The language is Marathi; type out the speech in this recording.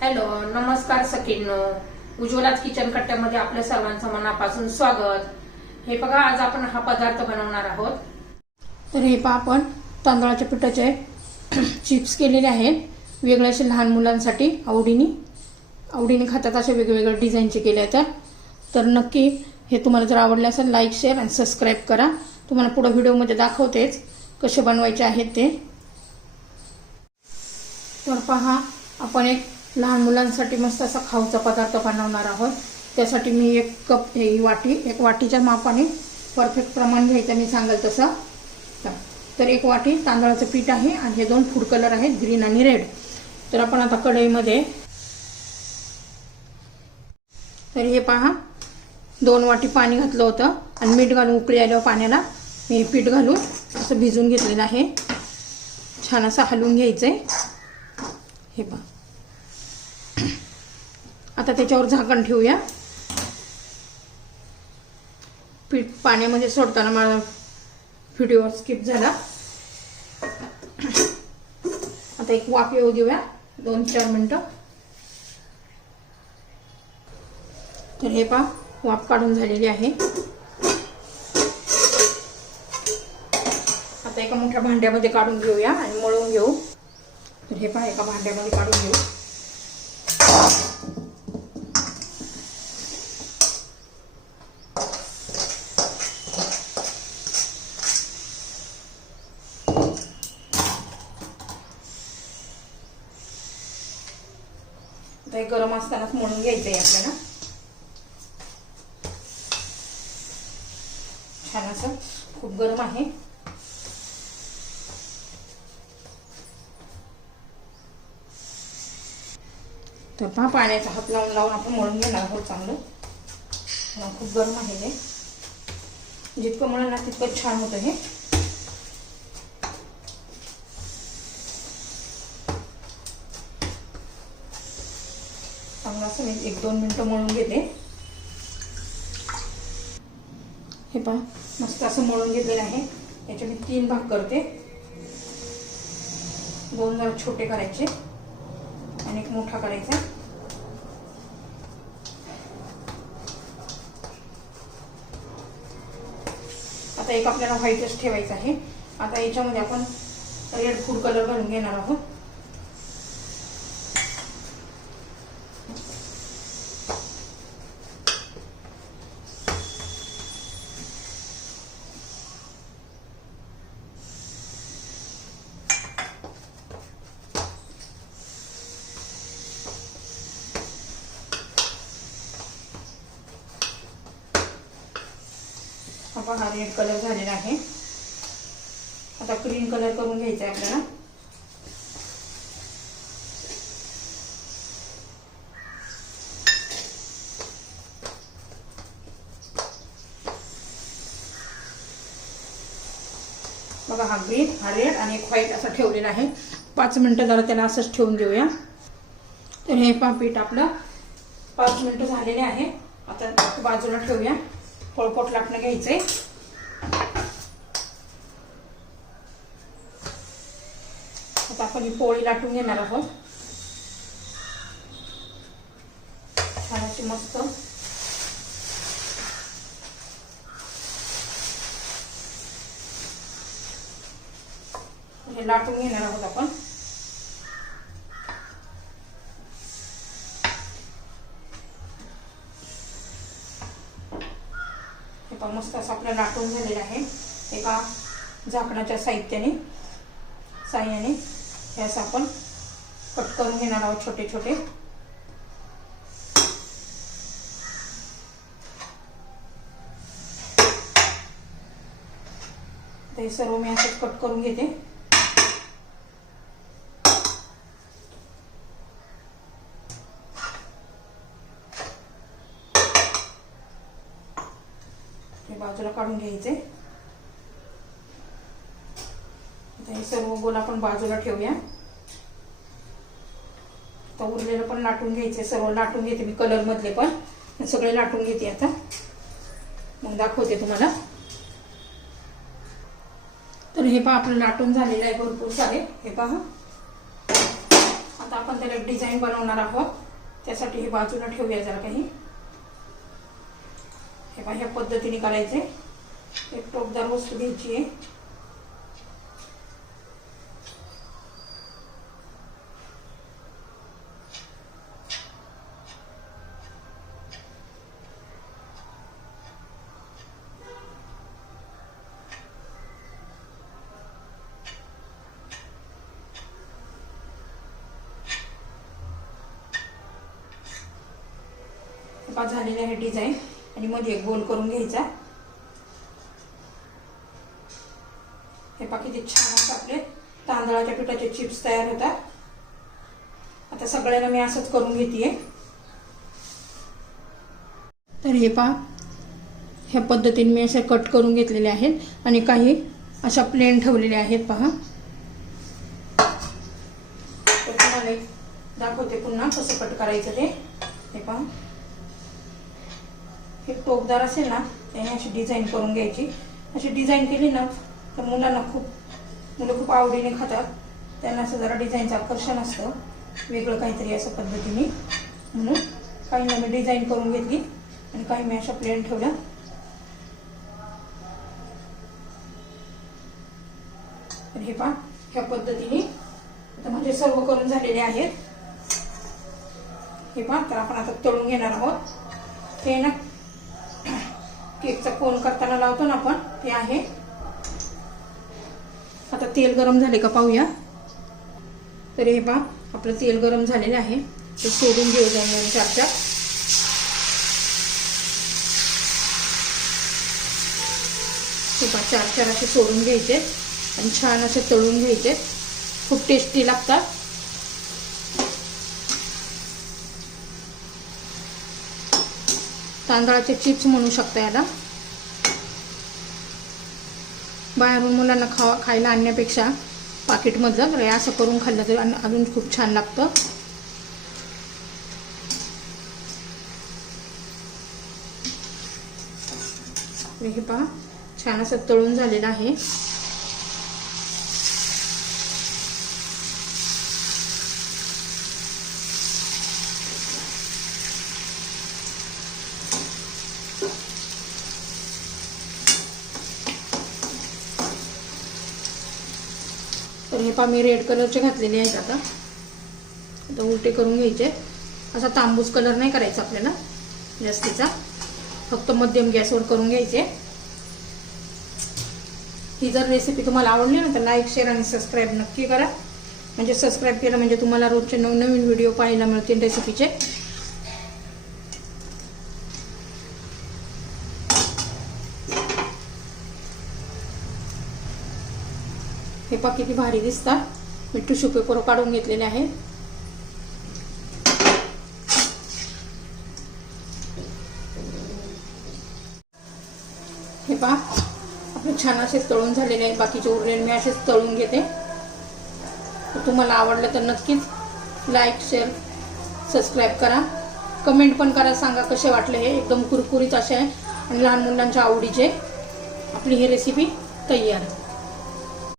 हॅलो, नमस्कार सखींनो. उज्ज्वलाच किचन कट्ट्यामध्ये आपल्या सर्वांचं मनापासून स्वागत. हे बघा, आज आपण हा पदार्थ बनवणार आहोत. तर हे पहा, आपण तांदळाच्या पिठाचे चिप्स केलेले आहेत. वेगळे असे लहान मुलांसाठी आवडीने खातात असे वेगवेगळे डिझाईनचे केले आहेत. तर नक्की हे तुम्हाला जर आवडले असेल लाईक, शेअर आणि सबस्क्राईब करा. तुम्हाला पुढे व्हिडिओमध्ये दाखवतेच कसे बनवायचे आहेत ते. तर पहा, आपण एक लहान मुलांसाठी मस्त असा खाऊचा पदार्थ बनवणार आहोत. त्यासाठी मी एक कप एक वाटीच्या मापाने परफेक्ट प्रमाण घ्यायचं मी सांगेल तसं. तर एक वाटी तांदळाचं पीठ आहे आणि हे 2 फूड कलर आहेत, ग्रीन आणि रेड. तर आपण आता कढईमध्ये, तर हे पहा 2 वाटी पाणी घातलं होतं आणि मीठ घालून उकळी आल्यावर पाण्याला मी पीठ घालून असं भिजून घेतलेलं आहे. छान असं हलवून घ्यायचंय. हे पहा, आता त्याच्यावर झाकण ठेवूया. पीठ पाण्यामध्ये सोडताना माझा व्हिडिओ स्किप झाला. आता एक वाफ येऊ देऊया 2-4 मिनिटं. तर हे पहा, वाफ काढून झालेली आहे. आता एका मोठ्या भांड्यामध्ये काढून घेऊया आणि मळून घेऊ. तर हे पहा, एका भांड्यामध्ये काढून घेऊ. आता गरम असतानाच मळून घ्यायचं आहे आपल्याला. छान असं, खूप गरम आहे. तर पहा, पाण्याचा हात लावून आपण मळून घेणार आहोत चांगलं. खूप गरम आहे हे. जितकं मळलं ना तितकं छान होतं हे. चांगलं असं मी 1-2 मिनिटं मळून घेते. हे पहा, मस्त असं मळून घेतलेलं आहे. याचे मी 3 भाग करते. 2 जरा छोटे करायचे आणि एक मोठा करायचा. आता एक आपल्याला व्हाईटच ठेवायचं आहे. आता याच्यामध्ये आपण रेड फूड कलर घालून घेणार आहोत. हा रेड कलर झालेला आहे. आता ग्रीन कलर करून घ्यायचा आहे आपल्याला. बघा, हा ग्रीन, हा रेड आणि एक व्हाईट असं ठेवलेला आहे. 5 मिनिटं जरा त्याला असंच ठेवून देऊया. तर हे पीठ आपलं 5 मिनिटं झालेले आहे. आता बाजूला ठेवूया. पोळपोट लाटणं घ्यायचंय. आता आपण ही पोळी लाटून घेणार आहोत. छान अशी मस्त. हे लाटून घेणार आहोत आपण. मस्त असं आपलं लाटून झालेलं आहे. एका झाकणाच्या साह्याने हे असं आपण कट करून घेणार आहोत छोटे छोटे. ते सर्व मी असं कट करून घेते. बाजूला काढून घ्यायचे. आता हे सर्व गोल आपण बाजूला ठेवूया. आता उरलेलं पण लाटून घ्यायचे. सर्व लाटून घेते मी, कलर मधले पण सगळे लाटून घेते. आता मग दाखवते तुम्हाला. तर हे पहा, आपलं लाटून झालेलं आहे भरपूर सारे. हे पहा, आता आपण त्याला एक डिझाईन बनवणार आहोत. त्यासाठी हे बाजूला ठेवूया जरा काही. हे पहा, ह्या पद्धतीने करायचे. एक टोकदार वस्तू घ्यायची आहे. झालेले आहे डिझाईन आणि मध्ये एक गोल करून घ्यायचा. हे पहा किती छान असं आपले तांदळाच्या पिठाचे चिप्स तयार होतात. आता सगळ्यांना मी असंच करून घेते. तर हे पहा, ह्या पद्धतीने मी असे कट करून घेतलेले आहेत आणि काही अशा प्लेन ठेवलेले आहेत. पहा, तर तुम्हाला दाखवते पुन्हा कसं कट करायचं ते. हे पहा, हे टोकदार असेल ना त्याने अशी डिझाईन करून घ्यायची. अशी डिझाईन केली ना तर मुलं खूप आवडीने खातात. त्यांना असं जरा डिझाईनचं आकर्षण असतं, वेगळं काहीतरी असं पद्धतीने. म्हणून काही मी डिझाईन करून घेतली आणि काही मी अशा प्लेन ठेवल्या. तर हे पहा, ह्या पद्धतीने आता माझे सर्व करून झालेले आहेत. हे पहा, तर आपण आता तळून घेणार आहोत. ते ना केकचा कोन करताना लावतो ना आपण, ते आहे. आता तेल गरम झाले का पाहूया. तर हे पहा, आपलं तेल गरम झालेलं आहे. ते सोडून घेऊ जाऊन चार चार असे सोडून घ्यायचे आणि छान असे तळून घ्यायचे. खूप टेस्टी लागतात. तांदळाचे चिप्स म्हणू शकता याला. बाहेरून मुलांना खायला आणण्यापेक्षा पाकिटमधलं तर असं करून खाल्लं तरी अजून खूप छान लागतं. हे पहा, छान असं तळून झालेलं आहे. तर हे पहा, मी रेड कलरचे घातलेले आहेत. आता उलटे करून घ्यायचे. असा तांबूस कलर नाही करायचा आपल्याला जास्तीचा, फक्त मध्यम गॅसवर करून घ्यायचे. ही जर रेसिपी तुम्हाला आवडली ना तर लाईक, शेअर आणि सबस्क्राईब नक्की करा. म्हणजे सबस्क्राईब केलं म्हणजे तुम्हाला रोजचे नवनवीन व्हिडिओ पाहायला मिळतील रेसिपीचे. हे पहा किती भारी दिसतात. मी टिश्यू पेपर काढून घेतलेले आहे. हे पहा, आपले छान असे तळून झालेले आहेत. बाकीचे उरलेले मी असेच तळून घेते. तुम्हाला आवडलं तर नक्कीच लाईक, शेअर, सबस्क्राईब करा. कमेंट पण करा, सांगा कसे वाटले. हे एकदम कुरकुरीत असे आहे आणि लहान मुलांच्या आवडीचे. आपली ही रेसिपी तयार.